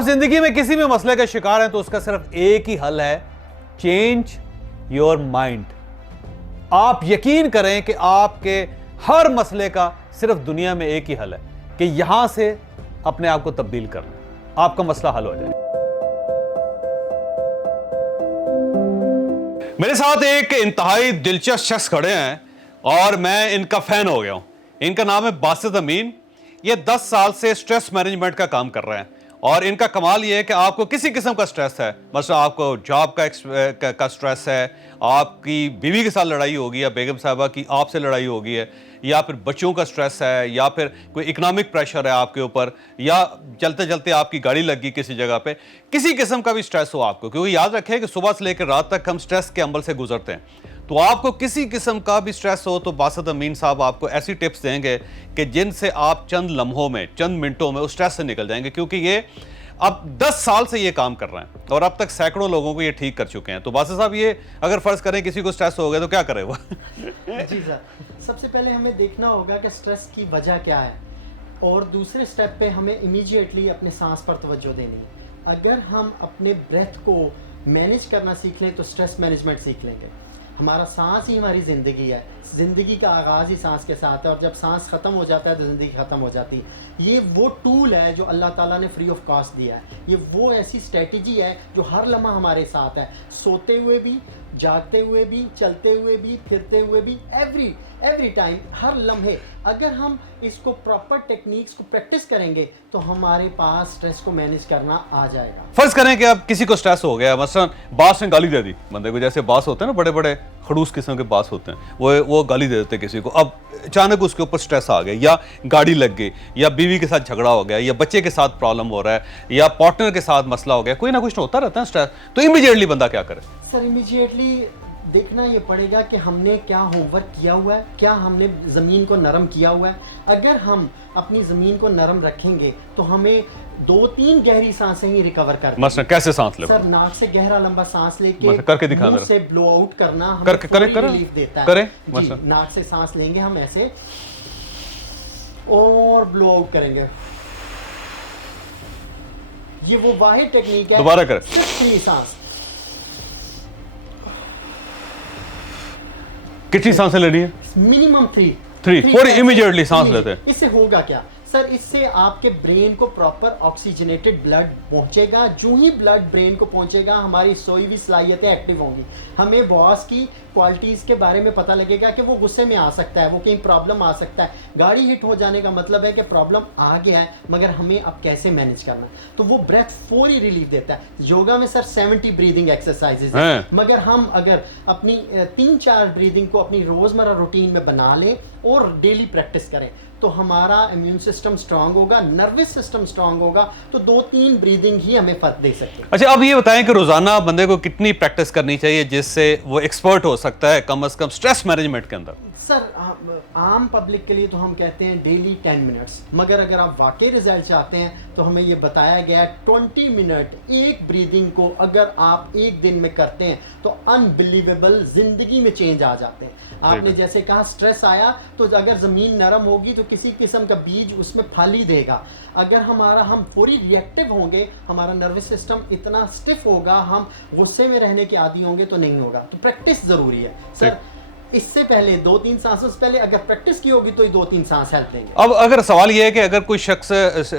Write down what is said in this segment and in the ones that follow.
आप जिंदगी में किसी भी मसले का शिकार हैं तो उसका सिर्फ एक ही हल है, चेंज योर माइंड। आप यकीन करें कि आपके हर मसले का सिर्फ दुनिया में एक ही हल है कि यहां से अपने आप को तब्दील कर लें, आपका मसला हल हो जाए। मेरे साथ एक इंतहाई दिलचस्प शख्स खड़े हैं और मैं इनका फैन हो गया हूं। इनका नाम है बासित अमीन। ये 10 साल से स्ट्रेस मैनेजमेंट का काम कर रहे हैं और इनका कमाल ये है कि आपको किसी किस्म का स्ट्रेस है, मतलब आपको जॉब का स्ट्रेस है, आपकी बीवी के साथ लड़ाई होगी या बेगम साहबा की आपसे लड़ाई होगी है, या फिर बच्चों का स्ट्रेस है, या फिर कोई इकोनॉमिक प्रेशर है आपके ऊपर, या चलते चलते आपकी गाड़ी लग गई किसी जगह पे, किसी किस्म का भी स्ट्रेस हो आपको, क्योंकि याद रखें कि सुबह से लेकर रात तक हम स्ट्रेस के अमल से गुजरते हैं। तो आपको किसी किस्म का भी स्ट्रेस हो तो बासित अमीन साहब आपको ऐसी टिप्स देंगे कि जिनसे आप चंद लम्हों में, चंद मिनटों में उस स्ट्रेस से निकल जाएंगे, क्योंकि ये अब 10 साल से ये काम कर रहे हैं और अब तक सैकड़ों लोगों को ये ठीक कर चुके हैं। तो बासित साहब, ये अगर फर्ज करें किसी को स्ट्रेस हो गया तो क्या करे वो? जी सर, सबसे पहले हमें देखना होगा कि स्ट्रेस की वजह क्या है और दूसरे स्टेप पे हमें इमीडिएटली अपने सांस पर तवज्जो देनी है। अगर हम अपने ब्रेथ को मैनेज करना सीख लें तो स्ट्रेस मैनेजमेंट सीख लेंगे। हमारा सांस ही हमारी ज़िंदगी है, ज़िंदगी का आगाज़ ही सांस के साथ है और जब सांस ख़त्म हो जाता है तो ज़िंदगी ख़त्म हो जाती है। ये वो टूल है जो अल्लाह ताला ने फ्री ऑफ कॉस्ट दिया है। ये वो ऐसी स्ट्रेटजी है जो हर लम्हा हमारे साथ है, सोते हुए भी, जागते हुए भी, चलते हुए भी, फिरते हुए भी, एवरी टाइम, हर लम्हे। अगर हम इसको प्रॉपर टेक्निक्स को प्रैक्टिस करेंगे तो हमारे पास स्ट्रेस को मैनेज करना आ जाएगा। फर्ज करें कि अब किसी को स्ट्रेस हो गया, मसलन बास ने गाली दे दी बंदे को, जैसे बास होते हैं ना, बड़े बड़े खड़ूस किस्म के बास होते हैं, वो गाली दे देते किसी को। अब अचानक उसके ऊपर स्ट्रेस आ गया, या गाड़ी लग गई, या बीवी के साथ झगड़ा हो गया, या बच्चे के साथ प्रॉब्लम हो रहा है, या पार्टनर के साथ मसला हो गया, कोई ना कुछ होता रहता है स्ट्रेस। तो इमीडिएटली बंदा क्या करे? सर, इमीडिएटली देखना ये पड़ेगा कि हमने क्या होमवर्क किया हुआ है, क्या हमने ज़मीन को नरम किया हुआ है। अगर हम अपनी ज़मीन को नरम रखेंगे तो हमें 2-3 गहरी सांसें ही रिकवर कर देंगे। मसलन कैसे सांस ले? सर, नाक से गहरा लंबा सांस लेके करके दिखा, मुंह से ब्लो आउट करना हमें रिलीफ देता है। करें जी, नाक से सांस लेंगे हम ऐसे और ब्लो आउट करेंगे। ये वो वाहिद टेक्निक है। दोबारा करें। सिर्फ 3 सांस। कितनी सांसें लेनी है? मिनिमम 3 पूरी इमीडिएटली सांस लेते हैं। इससे होगा क्या सर? इससे आपके ब्रेन को प्रॉपर ऑक्सीजनेटेड ब्लड पहुंचेगा। जो ही ब्लड ब्रेन को पहुंचेगा हमारी सोई हुई सलाहियतें एक्टिव होंगी। हमें बॉस की क्वालिटीज़ के बारे में पता लगेगा कि वो गुस्से में आ सकता है, वो कहीं प्रॉब्लम आ सकता है। गाड़ी हिट हो जाने का मतलब है कि प्रॉब्लम आ गया है, मगर हमें अब कैसे मैनेज करना। तो वो ब्रेथ फौरी रिलीफ देता है। योगा में सर 70 ब्रीदिंग एक्सरसाइजेज हैं, मगर हम अगर अपनी 3-4 ब्रीदिंग को अपनी रोज़मर्रा रूटीन में बना लें और डेली प्रैक्टिस करें तो हमारा इम्यून सिस्टम स्ट्रांग होगा, नर्वस सिस्टम स्ट्रांग होगा, तो 2-3 ब्रीदिंग ही हमें फर्क दे सकते हैं। अच्छा, अब ये बताएं कि रोजाना बंदे को कितनी प्रैक्टिस करनी चाहिए जिससे वो एक्सपर्ट हो सकता है कम से कम स्ट्रेस मैनेजमेंट के अंदर? सर, आम पब्लिक के लिए तो हम कहते हैं डेली 10 मिनट्स, मगर अगर आप वाकई रिजल्ट चाहते हैं तो हमें ये बताया गया है 20 मिनट एक ब्रीदिंग को अगर आप एक दिन में करते हैं तो अनबिलीवेबल जिंदगी में चेंज आ जाते हैं। आपने जैसे कहा स्ट्रेस आया तो अगर ज़मीन नरम होगी तो किसी किस्म का बीज उसमें फल ही देगा। अगर हम पूरी रिएक्टिव होंगे, हमारा नर्वस सिस्टम इतना स्टिफ होगा, हम गुस्से में रहने के आदी होंगे तो नहीं होगा। तो प्रैक्टिस ज़रूरी है सर। इससे पहले 2-3 सांसों से पहले अगर प्रैक्टिस की होगी तो 2-3 सांस हेल्प देंगे। अब अगर सवाल ये है कि अगर कोई शख्स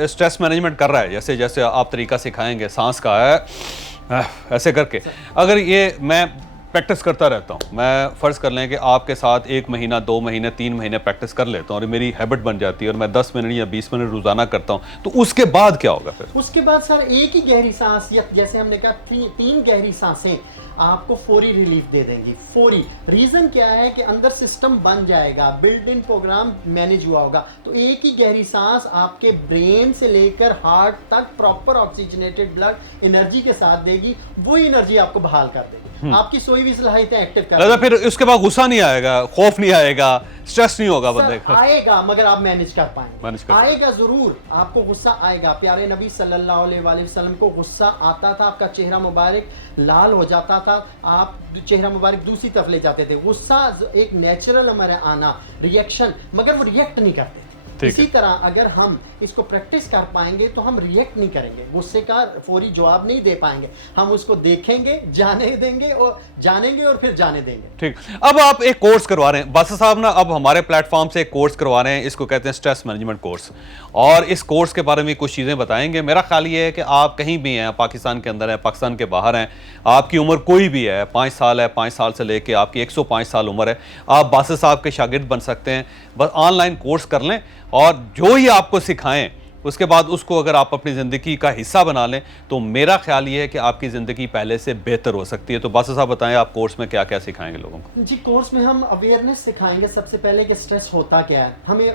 स्ट्रेस मैनेजमेंट कर रहा है, जैसे जैसे आप तरीका सिखाएंगे सांस का है ऐसे करके, अगर ये मैं प्रैक्टिस करता रहता हूँ, मैं फ़र्ज़ कर लें कि आपके साथ 1 महीना, 2 महीने, 3 महीने प्रैक्टिस कर लेता हूँ और मेरी हैबिट बन जाती है और मैं 10 मिनट या 20 मिनट रोज़ाना करता हूँ, तो उसके बाद क्या होगा फिर? उसके बाद सर एक ही गहरी सांस, या जैसे हमने कहा 3 गहरी सांसें आपको फौरी रिलीफ दे देंगी। फौरी रीज़न क्या है कि अंदर सिस्टम बन जाएगा, बिल्ट इन प्रोग्राम मैनेज हुआ होगा। तो एक ही गहरी सांस आपके ब्रेन से लेकर हार्ट तक प्रॉपर ऑक्सीजनेटेड ब्लड एनर्जी के साथ देगी। वही एनर्जी आपको बहाल कर देगी, आपकी सोई हुई सलाहियतें एक्टिव कर देगी। फिर उसके बाद गुस्सा नहीं आएगा, खौफ नहीं आएगा, स्ट्रेस नहीं होगा बंदे का? आएगा, मगर आप मैनेज कर पाएंगे। आएगा जरूर, आपको गुस्सा आएगा। प्यारे नबी सल्लल्लाहु अलैहि वसल्लम को गुस्सा आता था, आपका चेहरा मुबारक लाल हो जाता था, आप चेहरा मुबारक दूसरी तरफ ले जाते थे। गुस्सा एक नेचुरल हमारे आना, रिएक्शन, मगर वो रिएक्ट नहीं करते। इसी तरह अगर हम इसको प्रैक्टिस कर पाएंगे तो हम रिएक्ट नहीं करेंगे, गुस्से का फौरी जवाब नहीं दे पाएंगे, हम उसको देखेंगे, जानेंगे और फिर जाने देंगे। ठीक। अब आप एक कोर्स करवा रहे हैं बादशाह साहब ना, अब हमारे प्लेटफॉर्म से एक कोर्स करवा रहे हैं, इसको कहते हैं स्ट्रेस मैनेजमेंट कोर्स, और इस कोर्स के बारे में कुछ चीज़ें बताएंगे। मेरा ख्याल ये है कि आप कहीं भी हैं, पाकिस्तान के अंदर हैं, पाकिस्तान के बाहर हैं, आपकी उम्र कोई भी है, 5 साल है, 5 साल से लेके आपकी 105 साल उम्र है, आप बादशाह साहब के शागिर्द बन सकते हैं। बस ऑनलाइन कोर्स कर लें और जो ही आपको सिखाएं उसके बाद उसको अगर आप अपनी ज़िंदगी का हिस्सा बना लें तो मेरा ख्याल ये है कि आपकी ज़िंदगी पहले से बेहतर हो सकती है। तो बादशाह साहब बताएं, आप कोर्स में क्या क्या सिखाएंगे लोगों को? जी, कोर्स में हम अवेयरनेस सिखाएंगे सबसे पहले कि स्ट्रेस होता क्या है। हमें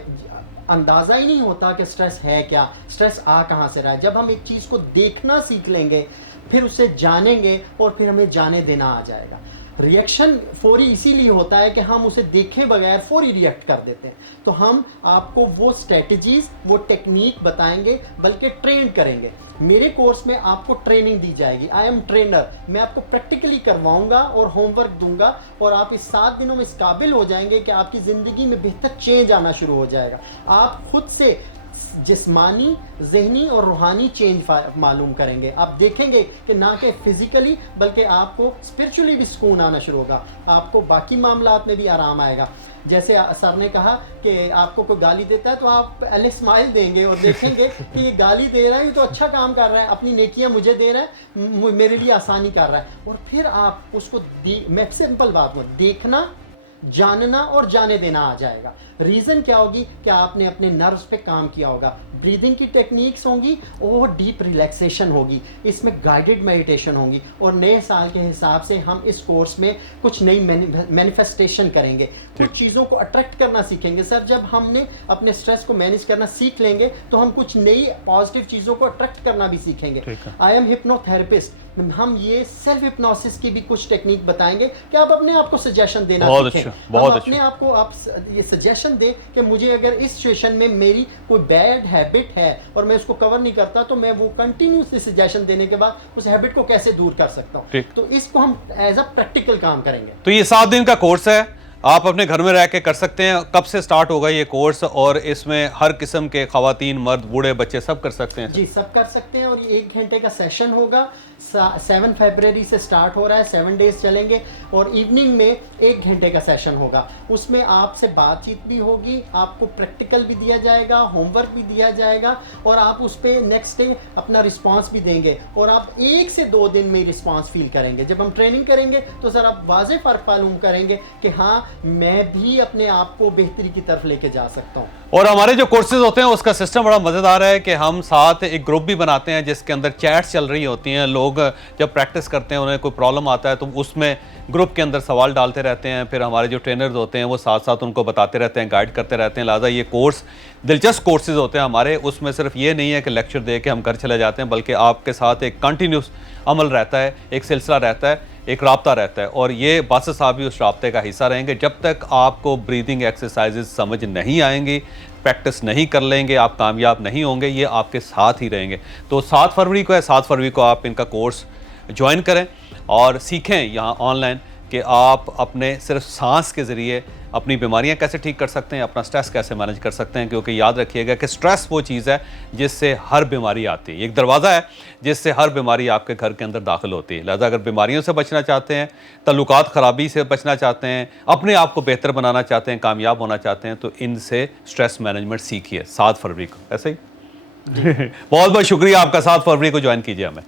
अंदाज़ा ही नहीं होता कि स्ट्रेस है क्या, स्ट्रेस आ कहाँ से रहा है। जब हम एक चीज़ को देखना सीख लेंगे, फिर उसे जानेंगे और फिर हमें जाने देना आ जाएगा। रिएक्शन फौरी इसीलिए होता है कि हम उसे देखे बगैर फौरी रिएक्ट कर देते हैं। तो हम आपको वो स्ट्रेटजीज, वो टेक्निक बताएंगे, बल्कि ट्रेन करेंगे। मेरे कोर्स में आपको ट्रेनिंग दी जाएगी, आई एम ट्रेनर, मैं आपको प्रैक्टिकली करवाऊंगा और होमवर्क दूंगा, और आप इस 7 दिनों में इस काबिल हो जाएंगे कि आपकी ज़िंदगी में बेहतर चेंज आना शुरू हो जाएगा। आप खुद से जिस्मानी, ज़हनी और रूहानी चेंज मालूम करेंगे। आप देखेंगे कि ना कि फिज़िकली बल्कि आपको स्पिरिचुअली भी सुकून आना शुरू होगा, आपको बाकी मामलात में भी आराम आएगा। जैसे सर ने कहा कि आपको कोई गाली देता है तो आप पहले स्माइल देंगे और देखेंगे कि ये गाली दे रहा है, ये तो अच्छा काम कर रहा है, अपनी नेकियां मुझे दे रहा है, मेरे लिए आसानी कर रहा है। और फिर आप उसको मैं सिंपल बात में देखना, जानना और जाने देना आ जाएगा। रीज़न क्या होगी कि आपने अपने नर्व्स पे काम किया होगा, ब्रीदिंग की टेक्निक्स होंगी और डीप रिलैक्सेशन होगी, इसमें गाइडेड मेडिटेशन होंगी। और नए साल के हिसाब से हम इस कोर्स में कुछ नई मैनिफेस्टेशन करेंगे, कुछ चीज़ों को अट्रैक्ट करना सीखेंगे। सर, जब हमने अपने स्ट्रेस को मैनेज करना सीख लेंगे तो हम कुछ नई पॉजिटिव चीज़ों को अट्रैक्ट करना भी सीखेंगे। आई एम हिप्नोथेरेपिस्ट, हम ये सेल्फ हिप्नोसिस की भी कुछ टेक्निक बताएंगे कि आप अपने आप को सजेशन देना सीखें। बहुत अपने आप को आप ये सजेशन दें कि मुझे अगर इस सिचुएशन में मेरी कोई बैड हैबिट है और मैं उसको कवर नहीं करता तो मैं वो कंटिन्यूसली सजेशन देने के बाद उस हैबिट को कैसे दूर कर सकता हूँ। तो इसको हम एज अ प्रैक्टिकल काम करेंगे। तो ये 7 दिन का कोर्स है, आप अपने घर में रह के कर सकते हैं। कब से स्टार्ट होगा ये कोर्स, और इसमें हर किस्म के खवातीन, मर्द, बूढ़े, बच्चे सब कर सकते हैं? जी, सब कर सकते हैं। और ये 1 घंटे का सेशन होगा, 7 फरवरी से स्टार्ट हो रहा है, 7 डेज चलेंगे, और इवनिंग में 1 घंटे का सेशन होगा। उसमें आपसे बातचीत भी होगी, आपको प्रैक्टिकल भी दिया जाएगा, होमवर्क भी दिया जाएगा, और आप उस पर नेक्स्ट डे अपना रिस्पांस भी देंगे, और आप 1 से 2 दिन में रिस्पांस फील करेंगे। जब हम ट्रेनिंग करेंगे तो सर आप वाज़ेह फ़र्क मालूम करेंगे कि हाँ, मैं भी अपने आप को बेहतरी की तरफ लेके जा सकता हूँ। और हमारे जो कोर्सेज होते हैं उसका सिस्टम बड़ा मज़ेदार है कि हम साथ एक ग्रुप भी बनाते हैं जिसके अंदर चैट्स चल रही होती हैं। लोग जब प्रैक्टिस करते हैं, उन्हें कोई प्रॉब्लम आता है तो उसमें ग्रुप के अंदर सवाल डालते रहते हैं, फिर हमारे जो ट्रेनर्स होते हैं वो साथ साथ उनको बताते रहते हैं, गाइड करते रहते हैं। लिहाजा ये कोर्स दिलचस्प कोर्सेज होते हैं हमारे। उसमें सिर्फ ये नहीं है कि लेक्चर दे के हम घर चले जाते हैं, बल्कि आपके साथ एक कंटिन्यूस अमल रहता है, एक सिलसिला रहता है, एक राब्ता रहता है, और ये बादशाह साहब भी उस राब्ते का हिस्सा रहेंगे। जब तक आपको ब्रीदिंग एक्सरसाइजेज समझ नहीं आएंगी, प्रैक्टिस नहीं कर लेंगे, आप कामयाब नहीं होंगे, ये आपके साथ ही रहेंगे। तो 7 फरवरी को है, 7 फरवरी को आप इनका कोर्स ज्वाइन करें और सीखें यहाँ ऑनलाइन कि आप अपने सिर्फ सांस के ज़रिए अपनी बीमारियां कैसे ठीक कर सकते हैं, अपना स्ट्रेस कैसे मैनेज कर सकते हैं। क्योंकि याद रखिएगा कि स्ट्रेस वो चीज़ है जिससे हर बीमारी आती है, एक दरवाज़ा है जिससे हर बीमारी आपके घर के अंदर दाखिल होती है। लिहाजा अगर बीमारियों से बचना चाहते हैं, ताल्लुकात ख़राबी से बचना चाहते हैं, अपने आप को बेहतर बनाना चाहते हैं, कामयाब होना चाहते हैं, तो इनसे स्ट्रेस मैनेजमेंट सीखिए 7 फरवरी को। ऐसे ही बहुत बहुत शुक्रिया आपका, 7 फरवरी को ज्वाइन कीजिए हमें।